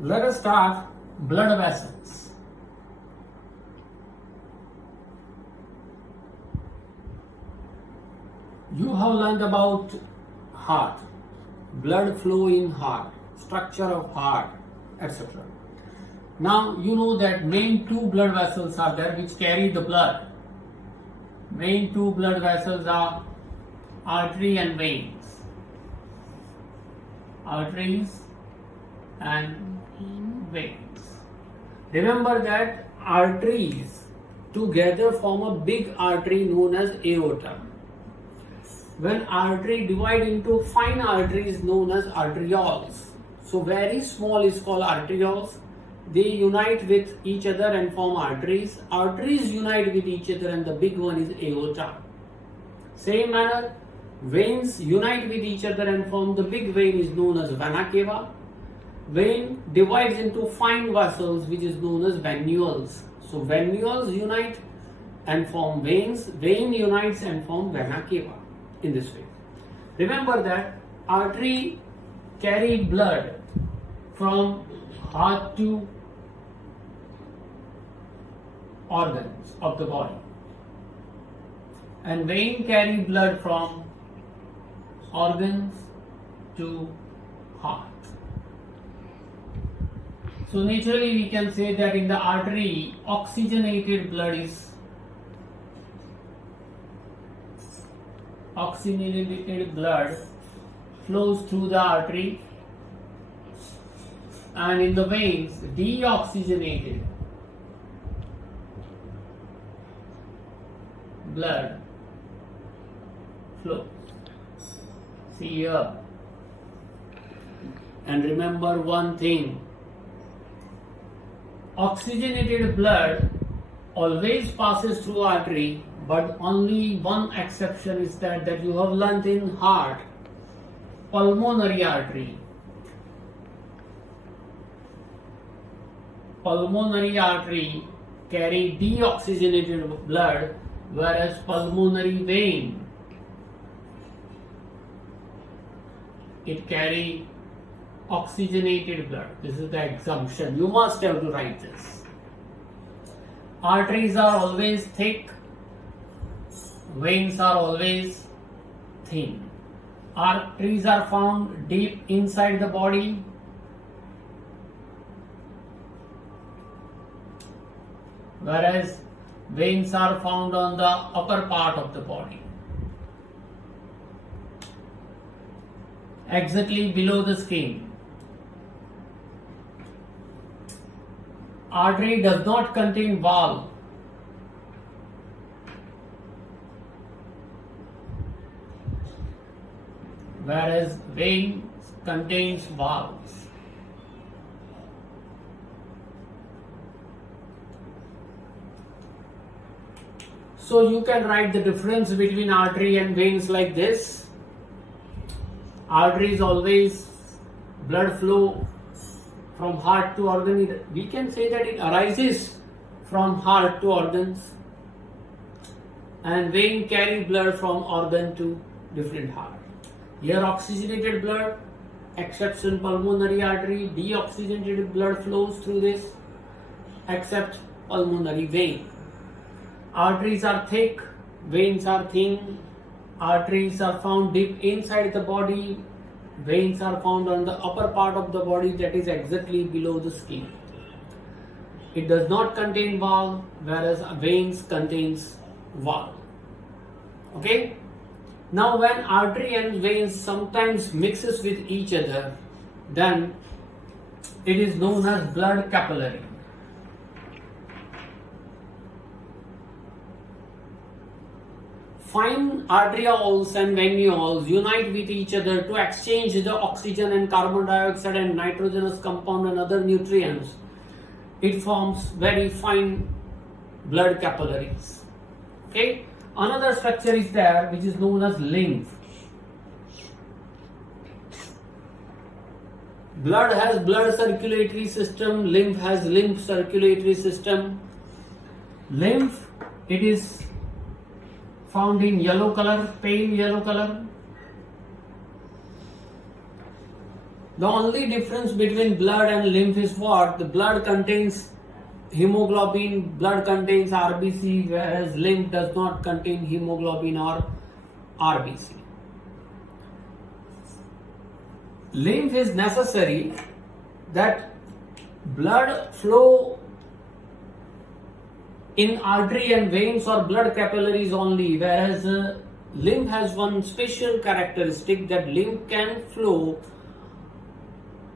Let us start blood vessels. You have learned about heart, blood flow in heart, structure of heart, etc. Now you know that main two blood vessels are there which carry the blood. Main two blood vessels are artery and veins. Arteries and veins. Remember that arteries together form a big artery known as aorta. When artery divide into fine arteries known as arterioles. So very small is called arterioles. They unite with each other and form arteries. Arteries unite with each other and the big one is aorta. Same manner, veins unite with each other and form the big vein is known as vena cava. Vein divides into fine vessels which is known as venules. So venules unite and form veins. Vein unites and form vena cava in this way. Remember that artery carry blood from heart to organs of the body, and vein carry blood from organs to heart. So naturally we can say that in the artery oxygenated blood flows through the artery, and in the veins deoxygenated blood flows. See here. And remember one thing, oxygenated blood always passes through artery, but only one exception is that you have learnt in heart, pulmonary artery. Pulmonary artery carry deoxygenated blood, whereas pulmonary vein it carry oxygenated blood. This is the assumption. You must have to write this. Arteries are always thick, veins are always thin. Arteries are found deep inside the body, whereas veins are found on the upper part of the body, exactly below the skin. Artery does not contain valve, whereas vein contains valves. So you can write the difference between artery and veins like this. Artery is always blood flow from heart to organ. We can say that it arises from heart to organs, and vein carry blood from organ to different heart. Here oxygenated blood, exception pulmonary artery, deoxygenated blood flows through this, except pulmonary vein. Arteries are thick, veins are thin. Arteries are found deep inside the body. Veins are found on the upper part of the body, that is exactly below the skin. It does not contain valve, whereas veins contains valve. Okay? Now when artery and veins sometimes mixes with each other, then it is known as blood capillary. Fine arterioles and venules unite with each other to exchange the oxygen and carbon dioxide and nitrogenous compound and other nutrients. It forms very fine blood capillaries. Okay? Another structure is there which is known as lymph. Blood has blood circulatory system, lymph has lymph circulatory system. Lymph, it is found in yellow color, pale yellow color. The only difference between blood and lymph is what? The blood contains hemoglobin, blood contains RBC, whereas lymph does not contain hemoglobin or RBC. Lymph is necessary that blood flow in artery and veins or blood capillaries only, whereas lymph has one special characteristic that lymph can flow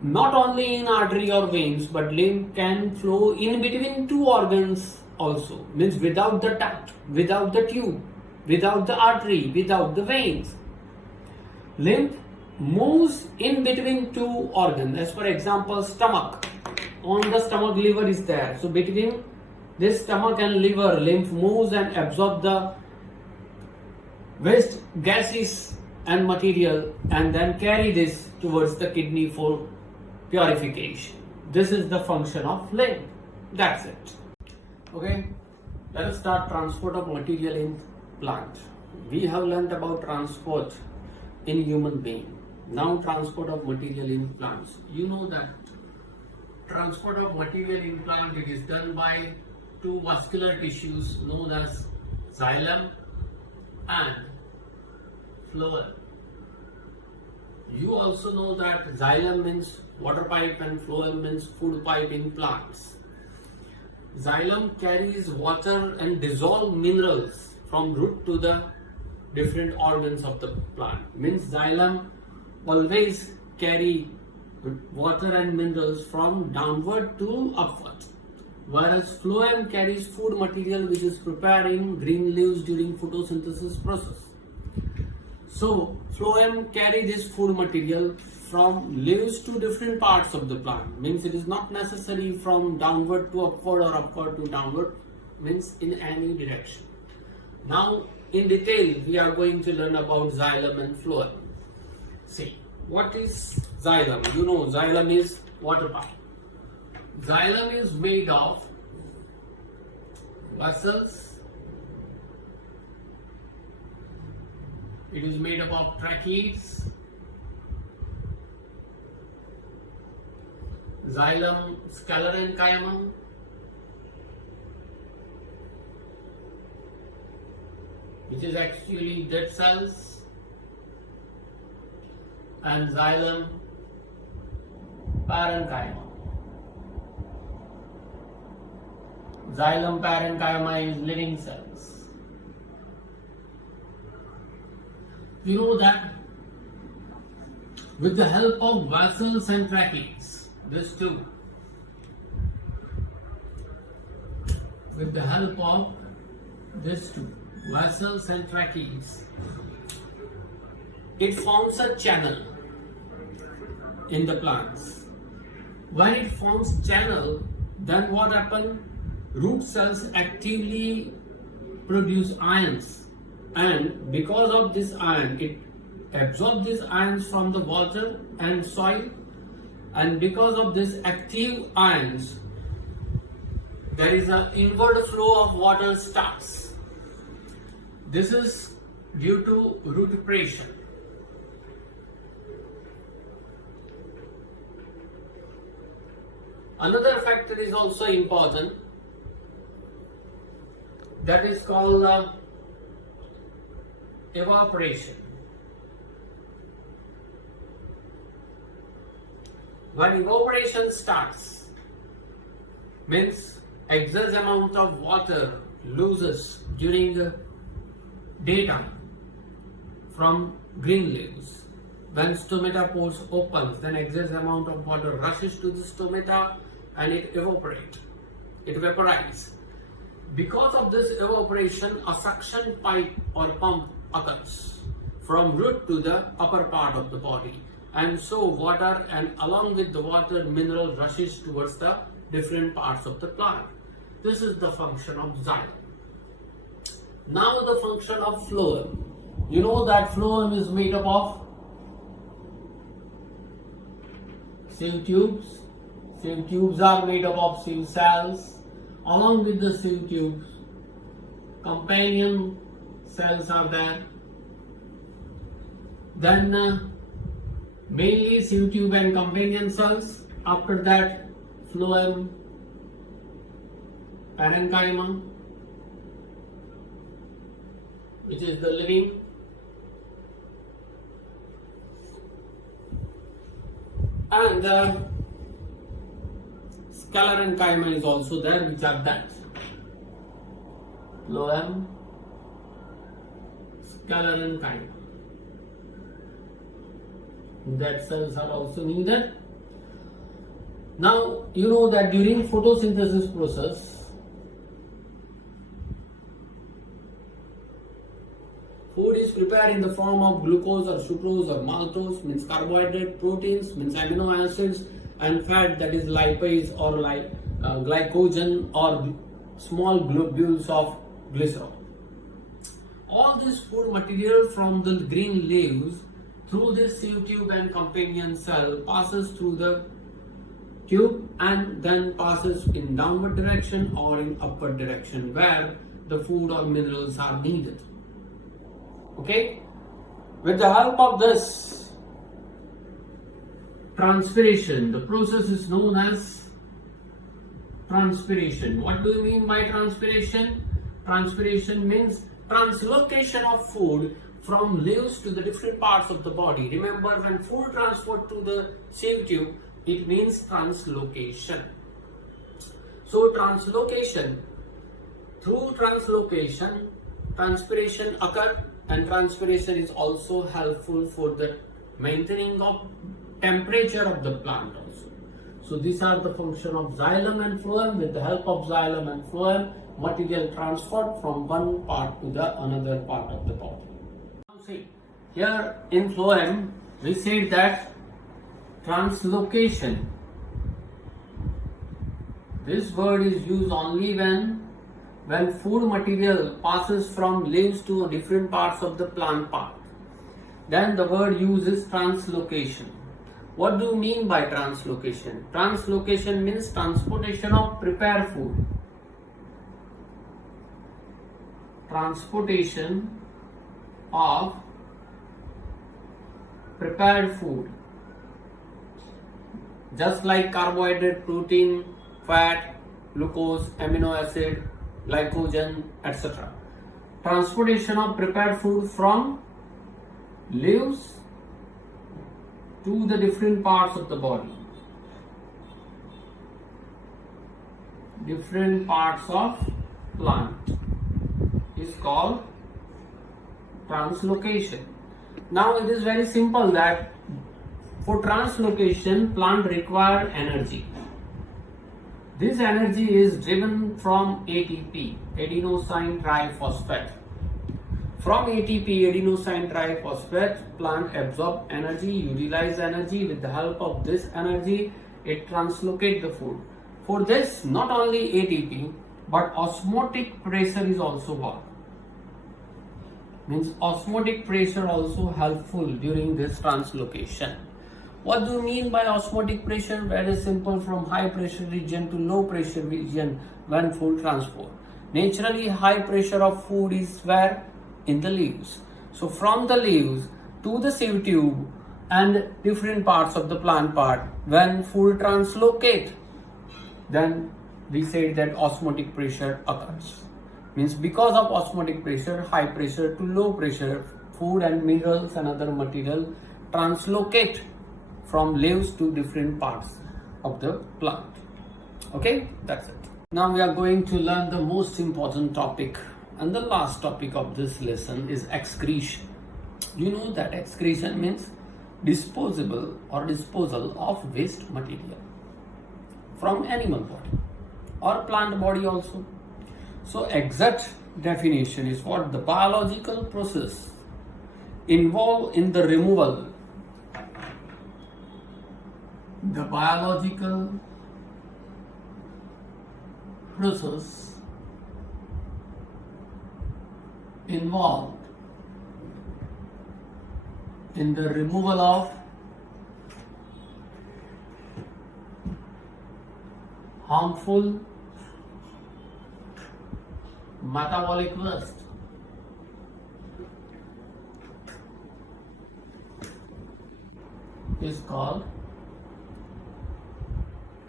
not only in artery or veins, but lymph can flow in between two organs also, means without the duct, without the tube, without the artery, without the veins. Lymph moves in between two organs. As for example, stomach. On the stomach, liver is there. So between this stomach and liver, lymph moves and absorbs the waste gases and material and then carry this towards the kidney for purification. This is the function of lymph. That's it. Okay, let us start transport of material in plant. We have learnt about transport in human being. Now transport of material in plants. You know that transport of material in plant, it is done by two vascular tissues known as xylem and phloem. You also know that xylem means water pipe and phloem means food pipe in plants. Xylem carries water and dissolved minerals from root to the different organs of the plant. Means xylem always carry water and minerals from downward to upward, whereas phloem carries food material which is preparing green leaves during photosynthesis process. So phloem carry this food material from leaves to different parts of the plant, means it is not necessary from downward to upward or upward to downward, means in any direction. Now in detail we are going to learn about xylem and phloem. See, what is xylem? You know, xylem is water pipe. Xylem is made of vessels. It is made up of tracheids, xylem sclerenchyma, which is actually dead cells, and xylem parenchyma. Xylem parenchyma is living cells. You know that with the help of vessels and tracheids, this too, with the help of this too, vessels and tracheids, it forms a channel in the plants. When it forms channel, then what happens? Root cells actively produce ions, and because of this ion, it absorbs these ions from the water and soil, and because of this active ions, there is an inward flow of water starts. This is due to root pressure. Another factor is also important, that is called evaporation. When evaporation starts, means excess amount of water loses during daytime from green leaves. When stomata pores opens, then excess amount of water rushes to the stomata and it evaporates. It vaporizes. Because of this evaporation, a suction pipe or pump occurs from root to the upper part of the body, and so water and along with the water mineral rushes towards the different parts of the plant. This is the function of xylem. Now the function of phloem. You know that phloem is made up of sieve tubes. Sieve tubes are made up of sieve cells. Along with the sieve tubes, companion cells are there. Then Mainly sieve tube and companion cells. After that, phloem, parenchyma, which is the living, and the sclerenchyma is also there, which are that phloem, sclerenchyma. That cells are also needed. Now you know that during photosynthesis process, food is prepared in the form of glucose or sucrose or maltose, means carbohydrate, proteins, means amino acids, and fat, that is lipase or glycogen or small globules of glycerol. All this food material from the green leaves through this sieve tube and companion cell passes through the tube and then passes in downward direction or in upward direction where the food or minerals are needed. Okay? With the help of this transpiration, the process is known as transpiration. What do you mean by transpiration? Transpiration means translocation of food from leaves to the different parts of the body. Remember, when food transferred to the sieve tube, it means translocation. So translocation, through translocation, transpiration occurs, and transpiration is also helpful for the maintaining of temperature of the plant also. So these are the function of xylem and phloem. With the help of xylem and phloem, material transferred from one part to the another part of the body. Now see, here in phloem, we said that translocation, this word is used only when food material passes from leaves to different parts of the plant part. Then the word used is translocation. What do you mean by translocation? Translocation means transportation of prepared food. Transportation of prepared food. Just like carbohydrate, protein, fat, glucose, amino acid, glycogen, etc. Transportation of prepared food from leaves to the different parts of the body. Different parts of plant is called translocation. Now it is very simple that for translocation, plant require energy. This energy is driven from ATP, adenosine triphosphate. From ATP, adenosine triphosphate, plant absorb energy, utilize energy. With the help of this energy, it translocate the food. For this, not only ATP, but osmotic pressure is also work. Means osmotic pressure also helpful during this translocation. What do you mean by osmotic pressure? Very simple, from high pressure region to low pressure region when food transport. Naturally, high pressure of food is where? In the leaves. So from the leaves to the sieve tube and different parts of the plant part, when food translocate, then we say that osmotic pressure occurs. Means because of osmotic pressure, high pressure to low pressure, food and minerals and other material translocate from leaves to different parts of the plant. Okay, that's it. Now we are going to learn the most important topic, and the last topic of this lesson is excretion. You know that excretion means disposal of waste material from animal body or plant body also. So exact definition is what? The biological process involved in the removal. The biological process involved in the removal of harmful metabolic waste. is called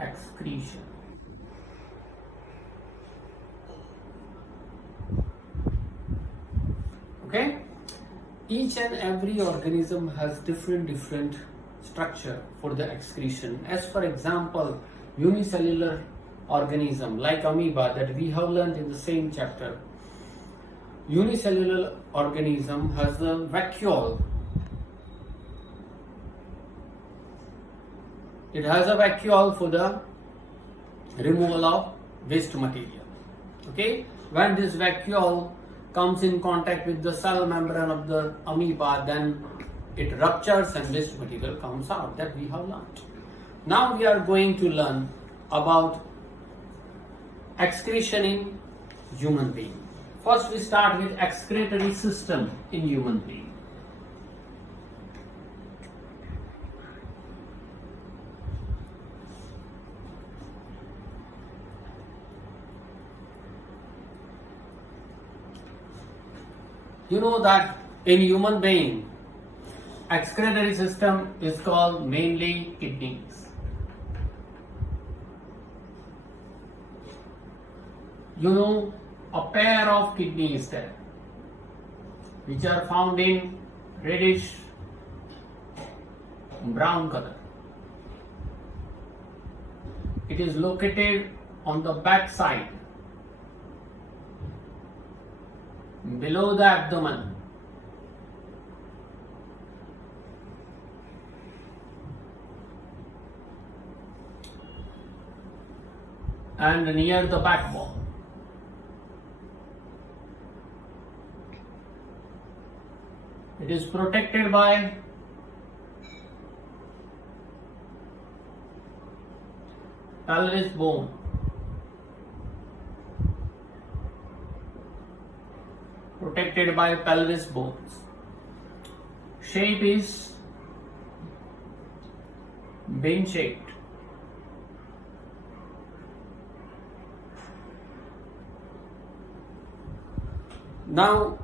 excretion. Okay? Each and every organism has different structure for the excretion. As for example, unicellular organism like amoeba that we have learned in the same chapter. Unicellular organism has a vacuole. It has a vacuole for the removal of waste material. Okay? When this vacuole comes in contact with the cell membrane of the amoeba, then it ruptures and waste material comes out. That we have learned. Now we are going to learn about excretion in human being. First we start with excretory system in human being. You know that in human being, excretory system is called mainly kidneys. You know, a pair of kidneys there, which are found in reddish brown color. It is located on the back side, below the abdomen. And near the backbone. It is protected by pelvis bone. Protected by pelvis bones. Shape is bean shaped. Now,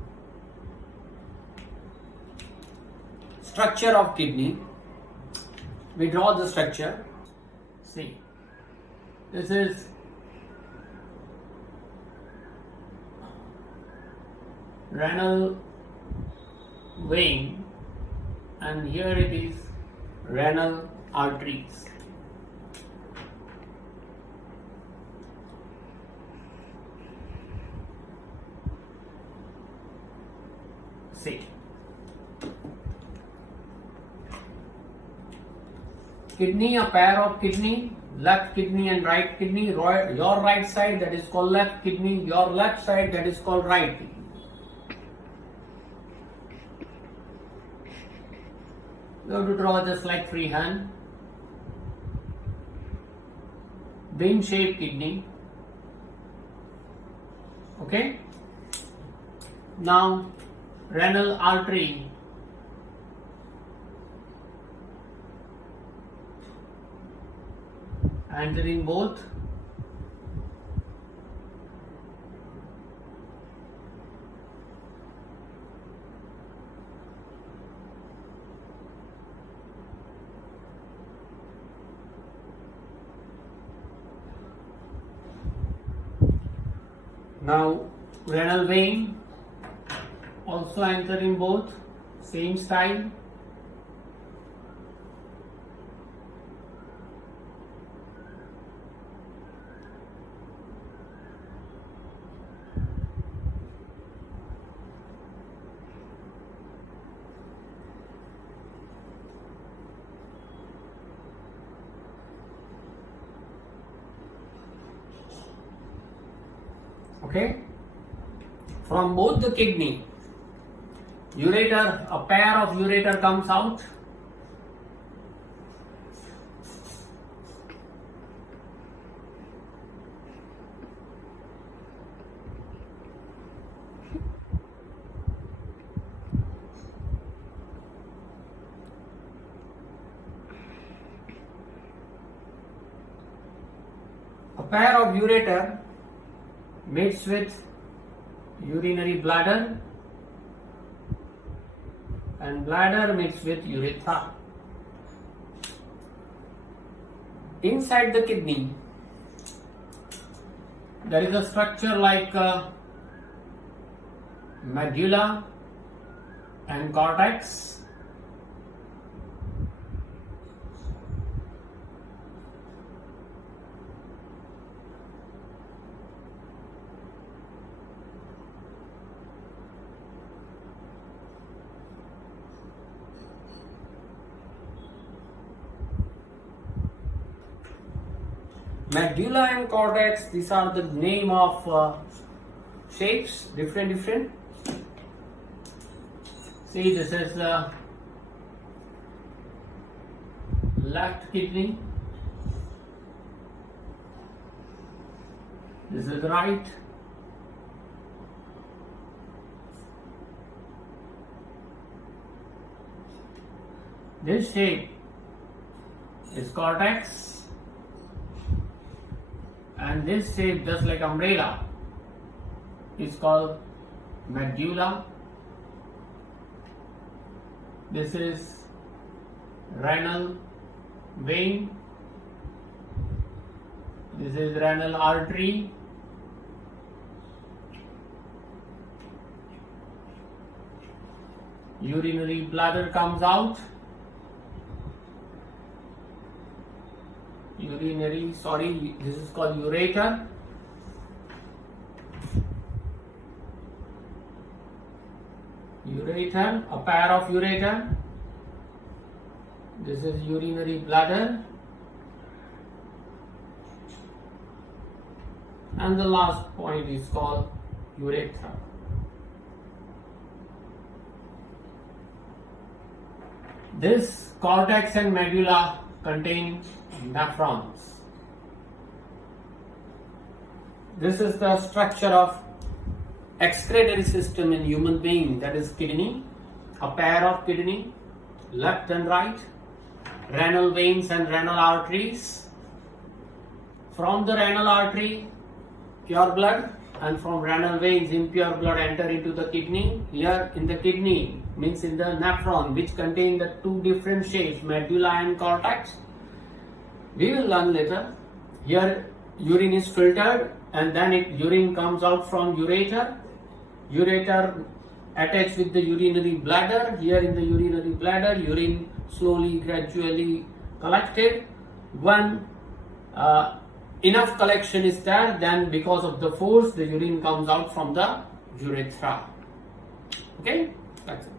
structure of kidney. We draw the structure. See, this is renal vein, and here it is renal arteries. See, kidney, a pair of kidney, left kidney and right kidney. Your right side, that is called left kidney, your left side, that is called right kidney. You have to draw just like freehand. Bean shaped kidney. Okay. Now, renal artery. Entering both. Now, renal vein also entering both, same style. Okay, from both the kidney, ureter, a pair of ureter comes out. A pair of ureter meets with urinary bladder, and bladder meets with urethra. inside the kidney, there is a structure like medulla and cortex. Medulla and cortex, these are the name of shapes, different. See, this is the left kidney, this is the right, this shape is cortex, and this shape, just like umbrella, is called medulla. This is renal vein, this is renal artery, urinary bladder comes out, this is called ureter. A pair of ureter. This is urinary bladder. And the last point is called urethra. This cortex and medulla contain nephrons. This is the structure of excretory system in human being, that is kidney, a pair of kidney, left and right, renal veins and renal arteries. From the renal artery, pure blood, and from renal veins, impure blood enter into the kidney. Here in the kidney means in the nephron, which contain the two different shapes, medulla and cortex. We will learn later. Here urine is filtered and then urine comes out from ureter. Ureter attached with the urinary bladder. Here in the urinary bladder, urine slowly, gradually collected. When enough collection is there, then because of the force, the urine comes out from the urethra. Okay, that's it.